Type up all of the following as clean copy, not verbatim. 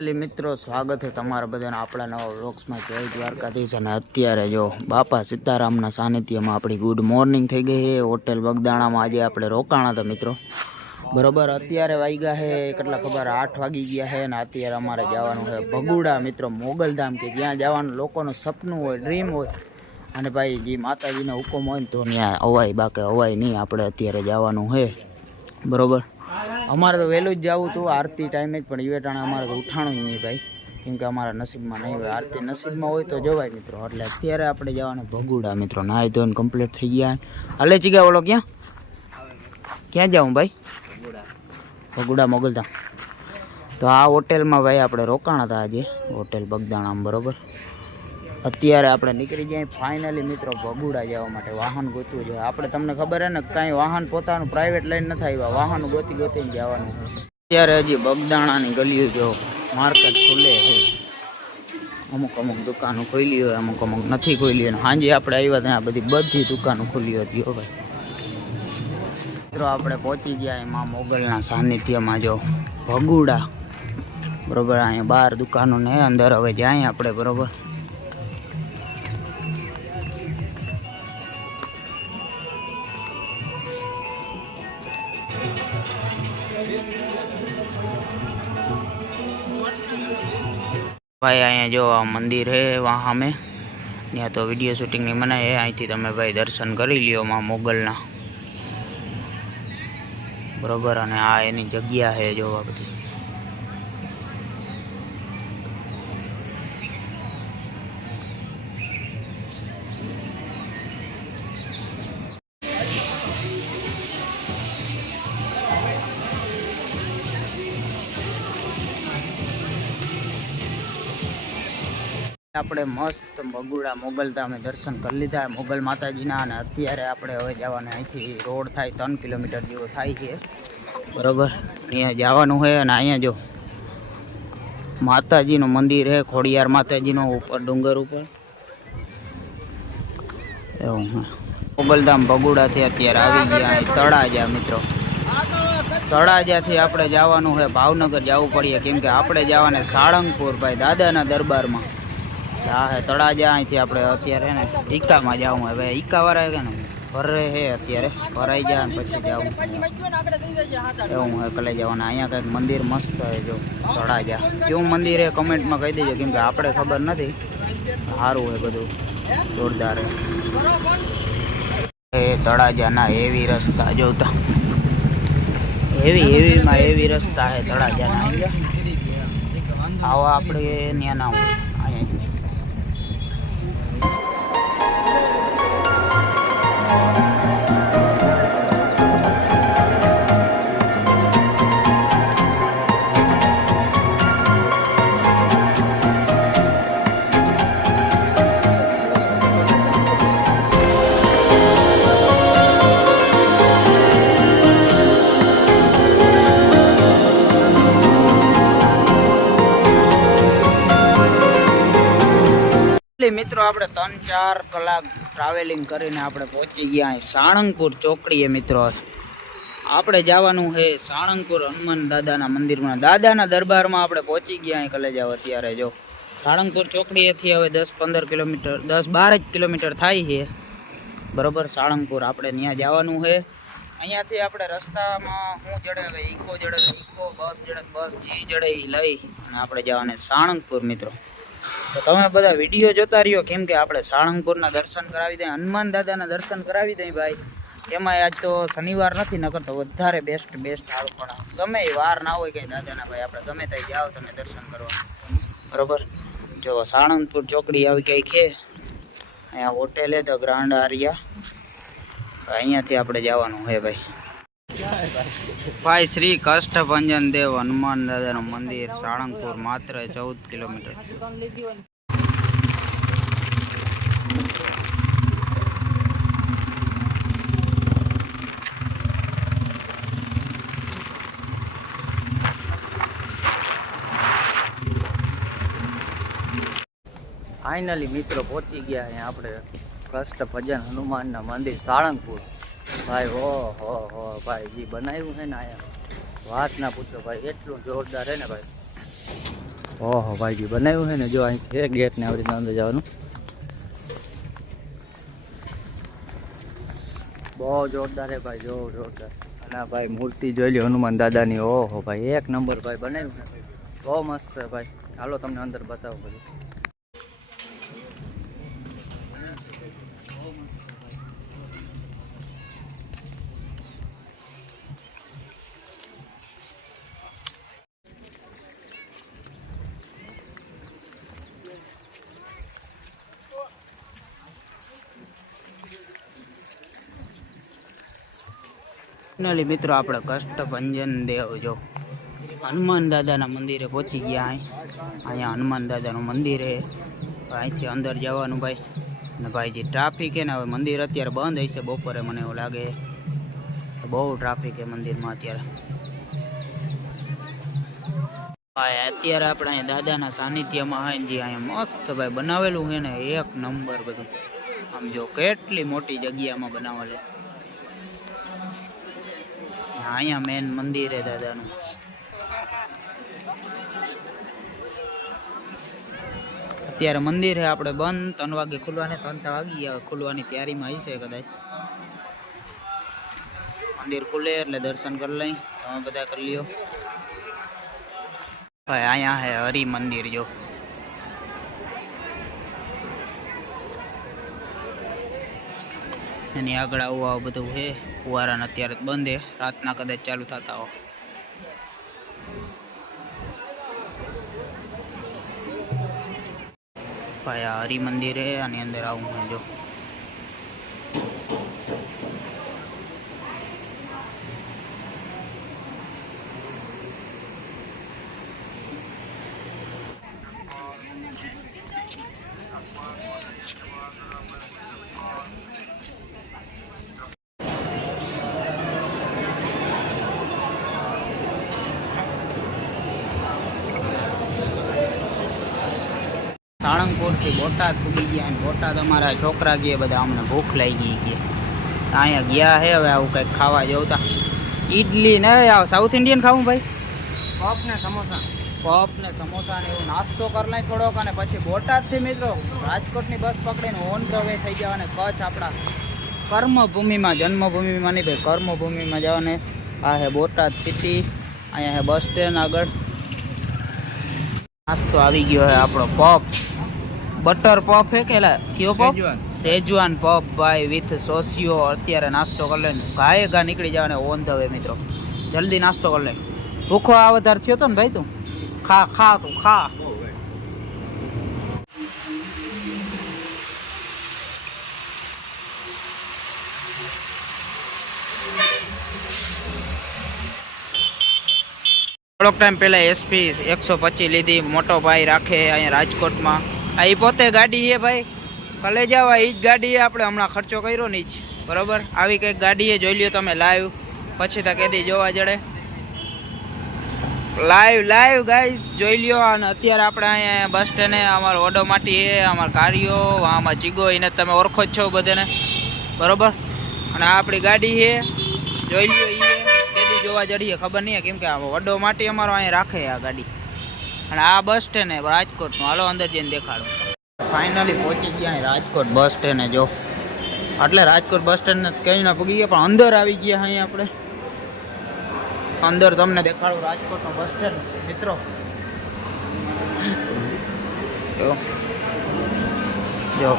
મિત્રો સ્વાગત છે તમારા બધાના આપણા નવા વ્લોગ્સમાં જય દ્વારકાધીશ। અને અત્યારે જો બાપા સીતારામના સાનિધ્યમાં આપણી ગુડ મોર્નિંગ થઈ ગઈ છે હોટેલ બગદાણામાં। આજે આપણે રોકાણા હતા મિત્રો, બરોબર। અત્યારે વાગ્યા છે કેટલા ખબર 8 વાગી ગયા છે અને અત્યારે અમારે જવાનું છે ભગુડા મિત્રો, મોગલધામ, કે જ્યાં જવાનું લોકોનું સપનું હોય, ડ્રીમ હોય। અને ભાઈ જે માતાજીનો હુકમ હોય ને તો ત્યાં અવાય, બાકી અવાય નહીં। આપણે અત્યારે જવાનું છે, બરોબર। અમારે તો વહેલું જ જવું હતું આરતી ટાઈમે જ, પણ ઈવેટાણે અમારે તો ઉઠાણું જ નહીં ભાઈ, કેમ કે અમારા નસીબમાં નહીં હોય। આરતી નસીબમાં હોય તો જવાય મિત્રો। એટલે અત્યારે આપણે જવાના ભગુડા મિત્રો, નાહી ધોઈને કમ્પ્લીટ થઈ ગયા। હાલે ચીગા ઓલો ક્યાં જાઉં ભાઈ? ભગુડા મોગલધામ। તો આ હોટેલમાં ભાઈ આપણે રોકાણા હતા આજે, હોટેલ બગદાણામાં, બરોબર। અત્યારે આપણે નીકળી જાય ફાઇનલી મિત્રો ભગુડા જવા માટે। વાહન ગોતવું જોઈએ આપણે, તમને ખબર હે ને, કાંઈ વાહન પોતાનું પ્રાઇવેટ લઈને નથી આવ્યા, વાહન ગોતીને જવાનું છે। અત્યારે હજી બગદાણાની ગલીઓ જો માર્કેટ ખુલે છે, અમુક દુકાનો ખોલી હોય, અમુક નથી ખોલી। અને સાંજે આપણે આવ્યા ત્યાં બધી દુકાનો ખુલી હતી હો ભાઈ। મિત્રો આપણે પહોંચી ગયા એમાં મોગલના સાનિધ્યમાં જો ભગુડા, બરોબર। અહીંયા બહાર દુકાનો ને અંદર હવે જાય આપણે, બરોબર। भाई अँ जो मंदिर है वहाँ हमें यहाँ तो वीडियो शूटिंग नहीं मना है। अँ तमे भाई दर्शन कर लियो माँ मोगलना, बराबर। अने आ एनी जग्या है जो बधी। આપણે મસ્ત ભગુડા મોગલધામે દર્શન કરી લીધા મોગલ માતાજીના। અને અત્યારે આપણે હવે જવાના, અહીંથી રોડ થાય 3 કિલોમીટર જેવો થાય છે, બરાબર। અહીંયા જવાનું છે। અને અહીંયા જો માતાજીનું મંદિર છે, ખોડિયાર માતાજીનો, ઉપર ડુંગર ઉપર એવું છે। મોગલધામ ભગુડાથી અત્યારે આવી ગયા તળાજા મિત્રો। તળાજાથી આપણે જવાનું છે ભાવનગર જવું પડીએ, કેમ કે આપણે જવાને સાળંગપુર ભાઈ દાદાના દરબારમાં। હા હે તળાજા, અહીંથી આપણે અત્યારે ને ઈકામાં જવું હોય ભાઈ, ઈકા વાળા કે ને ભરે છે અત્યારે, ભરાઈ જાય પછી જવું એવું હોય, કલે જવાના। અહીંયા કંઈક મંદિર મસ્ત છે જો તળાજા, કેવું મંદિર છે કમેન્ટમાં કહી દેજો, કેમ કે આપણે ખબર નથી। સારું હોય બધું, જોરદાર એ તળાજાના એવી રસ્તા જોતા, એવીમાં એવી રસ્તા છે તળાજાના। અહીંયા આવા આપણે ત્યાં ના હોય, અહીંયા મિત્રો આપણે 3-4 કલાક ટ્રાવેલિંગ કરીને આપણે પહોંચી ગયા સાળંગપુર ચોકડીએ મિત્રો। આપણે જવાનું છે સાળંગપુર હનુમાન દાદાના મંદિરમાં, દાદાના દરબારમાં આપણે પહોંચી ગયા અહીં કલે જાવ। અત્યારે જો સાળંગપુર ચોકડીએથી હવે 10-15 કિલોમીટર, 10-12 કિલોમીટર થાય છે, બરોબર। સાળંગપુર આપણે ત્યાં જવાનું છે। અહીંયાથી આપણે રસ્તામાં હું જડે હવે ઈકો જડે ઈકો, બસ જડે બસ, જે જડે એ લઈ અને આપણે જવાને સાળંગપુર મિત્રો। તો તમે બધા વિડીયો જોતા રહ્યો, કેમ કે આપણે સાળંગપુરના દર્શન કરાવી દઈએ, હનુમાન દાદાના દર્શન કરાવી દઈએ ભાઈ। એમાં આજ તો શનિવાર નથી, નકર તો વધારે બેસ્ટ સારું પણ ગમે એ વાર ના હોય કંઈ દાદાના ભાઈ, આપણે ગમે ત્યાં જાઓ તમે દર્શન કરવા, બરોબર। જો સાળંગપુર ચોકડી આવી કંઈક છે, અહીંયા હોટેલ છે ધ ગ્રાન્ડ આરિયા, અહીંયાથી આપણે જવાનું છે ભાઈ। ભાઈ શ્રી કષ્ટભંજન દેવ હનુમાન દાદાનું મંદિર સાળંગપુર, માત્ર 14 કિલોમીટર। ફાઇનલી મિત્રો પહોંચી ગયા અહીંયા આપણે કષ્ટભંજન હનુમાનના મંદિર સાળંગપુર। भाई हो भाई जी बनाव्યું है ना आया बात ना पूछो भाई, एटलू जोरदार है ना भाई। ઓહો ભાઈજી બનાવ્યું છે ને, જો અહીં છે ગેટ ને આવી રીતના અંદર જવાનું. બહુ જોરદાર છે ભાઈ, જો જોરદાર. અને ભાઈ મૂર્તિ જોઈ લો હનુમાન દાદાની. ઓહો ભાઈ એક નંબર ભાઈ બનાવ્યું છે, બહુ મસ્ત છે ભાઈ. હાલો તમને અંદર બતાવું બધું. ફાઇનલી મિત્રો આપણે કષ્ટભંજન દેવ જો હનુમાન દાદાના મંદિરે પહોંચી ગયા. અહીંયા હનુમાન દાદાનું મંદિર છે. અહીંથી અંદર જવાનું ભાઈ. અને ભાઈ જે ટ્રાફિક છે ને, હવે મંદિર અત્યારે બંધ હશે બપોરે, મને એવું લાગે. બહુ ટ્રાફિક છે મંદિરમાં અત્યારે. ભાઈ અત્યારે આપણે અહીંયા દાદાના સાનિધ્યમાં હોય જે અહીંયા મસ્ત ભાઈ બનાવેલું છે ને, એક નંબર બધું. આમ જો કેટલી મોટી જગ્યામાં બનાવેલું. અહીંયા મેન મંદિર છે દાદાનું. અત્યારે મંદિર છે આપણે બંધ, 3 વાગે ખુલવાને, 3 વાગી ગયા, ખુલવાની તૈયારીમાં હશે કદાચ. મંદિર ખુલે એટલે દર્શન કરી લઈ, તમે બધા કરી લ્યો. ભાઈ અહીંયા છે હરિ મંદિર જો. એની આગળ આવું બધું છે. ફુવારાને અત્યારે બંધ છે, રાતના કદાચ ચાલુ થતા હો. ભાઈ આ હરિ મંદિર છે, આની અંદર આવું છે જો. સાળંગપુરથી બોટાદ પૂગી ગયા, અને બોટાદ અમારા છોકરા ગયા બધા, અમને ભૂખ લાગી ગઈ. અહીંયા ગયા છે હવે આવું કંઈક ખાવા જવતા. ઈડલી ને સાઉથ ઇન્ડિયન ખાવું ભાઈ, પપ ને સમોસા ને એવું નાસ્તો કરી લઈ થોડોક. અને પછી બોટાદથી મિત્રો રાજકોટની બસ પકડીને ઓન ધ વે થઈ જવા, અને કચ્છ આપણા કર્મભૂમિમાં, જન્મભૂમિમાં નહીં ભાઈ, કર્મભૂમિમાં જવાને. આ હે બોટાદ સિટી, અહીંયા હે બસ સ્ટેન્ડ આગળ. નાસ્તો આવી ગયો છે આપણો પપ, બટર પપ હે કે કયો પપ? સેજવાન પપ ભાઈ વિથ સોસિયો. અત્યારે નાસ્તો કરી લે, ઘાએ ઘા નીકળી જવાને ઓન ધ વે મિત્રો. જલ્દી નાસ્તો કરી લે. ભૂખો આ વધારે થયો તો ને ભાઈ, તું ખા તું ખા. થોડોક ટાઈમ પહેલા એસપી 125 લીધી, મોટો ભાઈ રાખે અહીંયા રાજકોટમાં. આ એ પોતે ગાડી છે ભાઈ, કલે જવા એ જ ગાડી છે. આપણે હમણાં ખર્ચો કર્યો ને જ બરોબર. આવી કંઈક ગાડી એ જોઈ લ્યો તમે લાઈવ, પછી તો કેદી જોવા જડે. લાઈવ ગાઈસ જોઈ લ્યો. અને અત્યારે આપણે અહીંયા બસ સ્ટેન્ડે અમારો ઓડો માટી છે, અમારો કાર્યો, આમાં ચીગો, એને તમે ઓળખો જ છો બધાને બરોબર. અને આ આપણી ગાડી છે, જોઈ લ્યો. એ જોવા જડીએ ખબર નહીં, કેમ કે આ વડો માટી અમારો અહીંયા રાખે આ ગાડી. અને આ બસ સ્ટેન્ડ હે રાજકોટનું. હાલો અંદર જઈને દેખાડો. ફાઇનલી પહોંચી ગયા રાજકોટ બસ સ્ટેન્ડે જો. એટલે રાજકોટ બસ સ્ટેન્ડ કંઈ ના પૂગી ગયા, પણ અંદર આવી ગયા અહીંયા આપણે. અંદર તમને દેખાડું રાજકોટનો બસ સ્ટેન્ડ મિત્રો. જો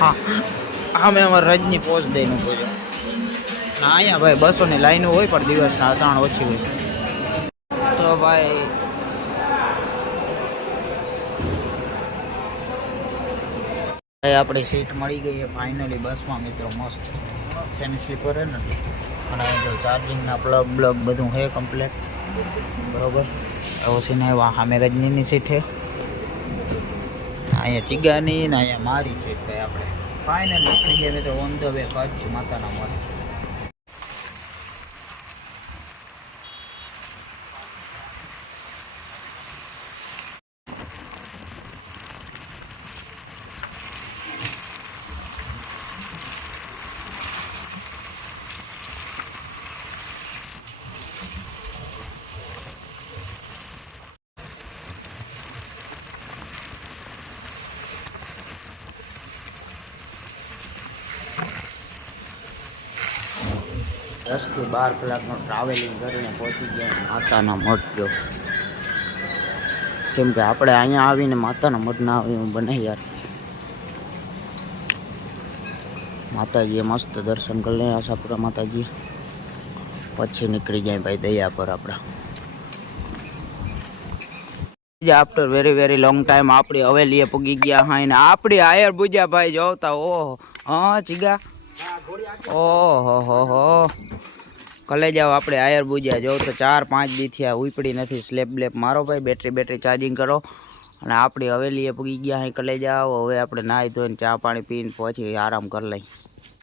હા મેં અમારે રજની પોસ્ટ દઈને પૂછ્યો. અહીંયા ભાઈ 200ની લાઈનો હોય, પણ દિવસના 3 ઓછી હોય. તો ભાઈ આપણી સીટ મળી ગઈ છે ફાઇનલી બસમાં મિત્રો. મસ્ત સેમી સ્લીપર હે ને. અને જો ચાર્જિંગના પ્લગ બધું છે કમ્પ્લેટ બરોબર. ઓછી ને સામે રજનીની સીટ છે, અહીંયા ચીગાની ને અહીંયા મારી સીટ. ભાઈ આપણે ફાઇનલ નીકળી ગયા મિત્રો ઓન ધ વે કચ્છ માતાના મઢ. 10 થી 12 કલાકનો ટ્રાવેલિંગ કરીને પહોંચી ગયા માતાના મઠ જો. કેમ કે આપણે અહીંયા આવીને માતાના મઠ ના આવી એવું બને યાર. માતાજીએ મસ્ત દર્શન કરી લઈએ આશાપુરા માતાજી, પછી નીકળી જાય ભાઈ દયા પર આપણા. After very very long time આપણી હવેલીએ પૂગી ગયા હા ને આપણી આયર બુજા ભાઈ જોતા. ઓહો હા ચીગા, ઓહો હો કલે જાઓ આપણે આયર બુજા જો તો 4-5 દી થયા ઉપડી નથી. સ્લેપ બ્લેપ મારો ભાઈ, બેટરી ચાર્જિંગ કરો અને આપણી હવેલીએ પૂગી ગયા અહીં કલે જાઓ. હવે આપણે નાહી ધોઈને ચા પાણી પીને પછી આરામ કરી લઈ.